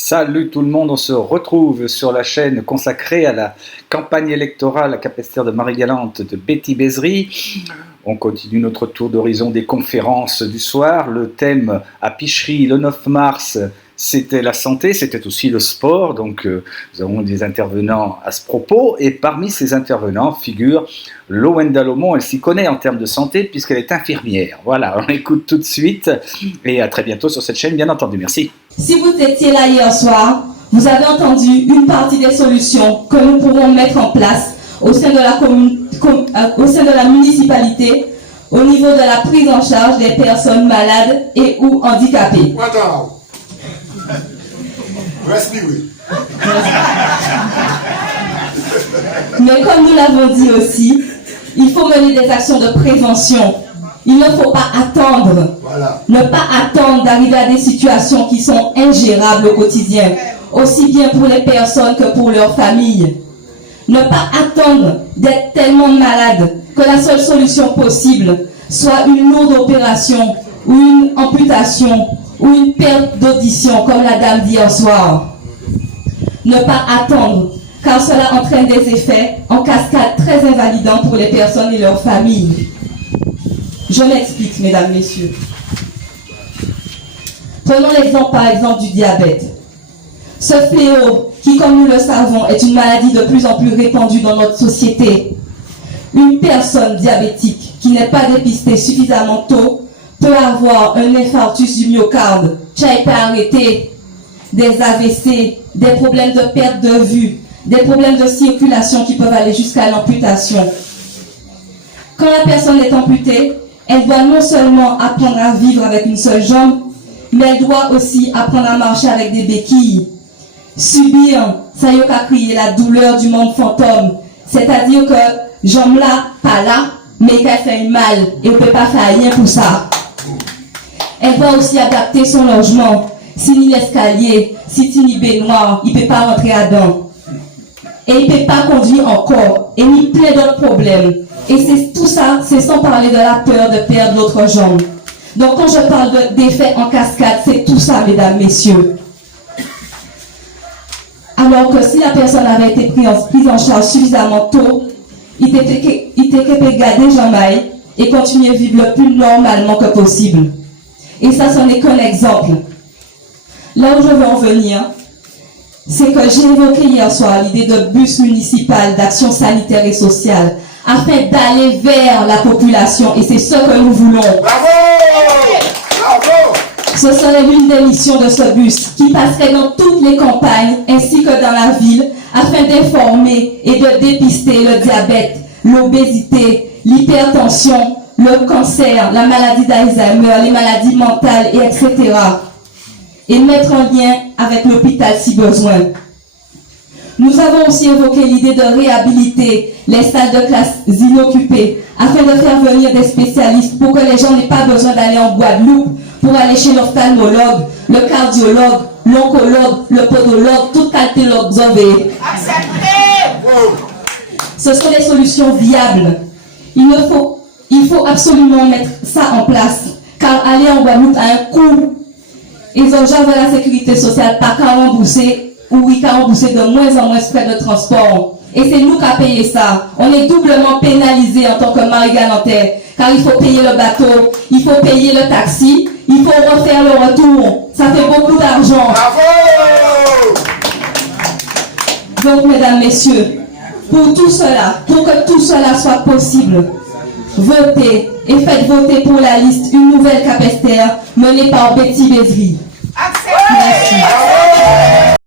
Salut tout le monde, on se retrouve sur la chaîne consacrée à la campagne électorale à Capesterre de Marie-Galante de Betty Bézerie. On continue notre tour d'horizon des conférences du soir. Le thème à Pichery le 9 mars, c'était la santé, c'était aussi le sport. Donc nous avons des intervenants à ce propos. Et parmi ces intervenants figure Lowenda Lomont. Elle s'y connaît en termes de santé puisqu'elle est infirmière. Voilà, on écoute tout de suite. Et à très bientôt sur cette chaîne, bien entendu. Merci. Si vous étiez là hier soir, vous avez entendu une partie des solutions que nous pourrons mettre en place au sein de la municipalité au niveau de la prise en charge des personnes malades et ou handicapées. Mais comme nous l'avons dit aussi, il faut mener des actions de prévention. Il ne faut pas attendre, ne pas attendre d'arriver à des situations qui sont ingérables au quotidien, aussi bien pour les personnes que pour leurs familles. Ne pas attendre d'être tellement malade que la seule solution possible soit une lourde opération ou une amputation ou une perte d'audition, comme la dame dit hier soir. Ne pas attendre, car cela entraîne des effets en cascade très invalidants pour les personnes et leurs familles. Je m'explique, mesdames, messieurs. Prenons l'exemple, par exemple, du diabète. Ce fléau, qui, comme nous le savons, est une maladie de plus en plus répandue dans notre société. Une personne diabétique qui n'est pas dépistée suffisamment tôt peut avoir un infarctus du myocarde, qui a été arrêté, des AVC, des problèmes de perte de vue, des problèmes de circulation qui peuvent aller jusqu'à l'amputation. Quand la personne est amputée, elle doit non seulement apprendre à vivre avec une seule jambe, mais elle doit aussi apprendre à marcher avec des béquilles. Subir, ça y a crier la douleur du monde fantôme. C'est-à-dire que jambe là, pas là, mais qu'elle fait mal et on ne peut pas faire rien pour ça. Elle doit aussi adapter son logement. Si ni l'escalier, si ni baignoire, il ne peut pas rentrer dedans. Et il ne peut pas conduire encore. Et ni plein d'autres problèmes. Et c'est tout ça, c'est sans parler de la peur de perdre l'autre jambe. Donc quand je parle d'effets en cascade, c'est tout ça, mesdames, messieurs. Alors que si la personne avait été prise en charge suffisamment tôt, il était capable de garder jambe et continuer à vivre le plus normalement que possible. Et ça, ce n'est qu'un exemple. Là où je veux en venir, c'est que j'ai évoqué hier soir l'idée de bus municipal d'action sanitaire et sociale, afin d'aller vers la population, et c'est ce que nous voulons. Bravo! Bravo! Ce serait l'une des missions de ce bus, qui passerait dans toutes les campagnes, ainsi que dans la ville, afin d'informer et de dépister le diabète, l'obésité, l'hypertension, le cancer, la maladie d'Alzheimer, les maladies mentales, et etc. Et mettre en lien avec l'hôpital si besoin. Nous avons aussi évoqué l'idée de réhabiliter les salles de classe inoccupées afin de faire venir des spécialistes pour que les gens n'aient pas besoin d'aller en Guadeloupe pour aller chez l'ophtalmologue, le cardiologue, l'oncologue, le podologue, tout cardiologue. Ce sont des solutions viables. Il faut absolument mettre ça en place, car aller en Guadeloupe a un coût. Ils ont déjà la sécurité sociale pas qu'à rembourser, ou oui, qu'à rembourser de moins en moins frais de transport. Et c'est nous qui avons payé ça. On est doublement pénalisé en tant que Marie-Galantais, car il faut payer le bateau, il faut payer le taxi, il faut refaire le retour. Ça fait beaucoup d'argent. Donc, mesdames, messieurs, pour tout cela, pour que tout cela soit possible, votez et faites voter pour la liste Une Nouvelle Capesterre menée par Betty Bézerie. Merci.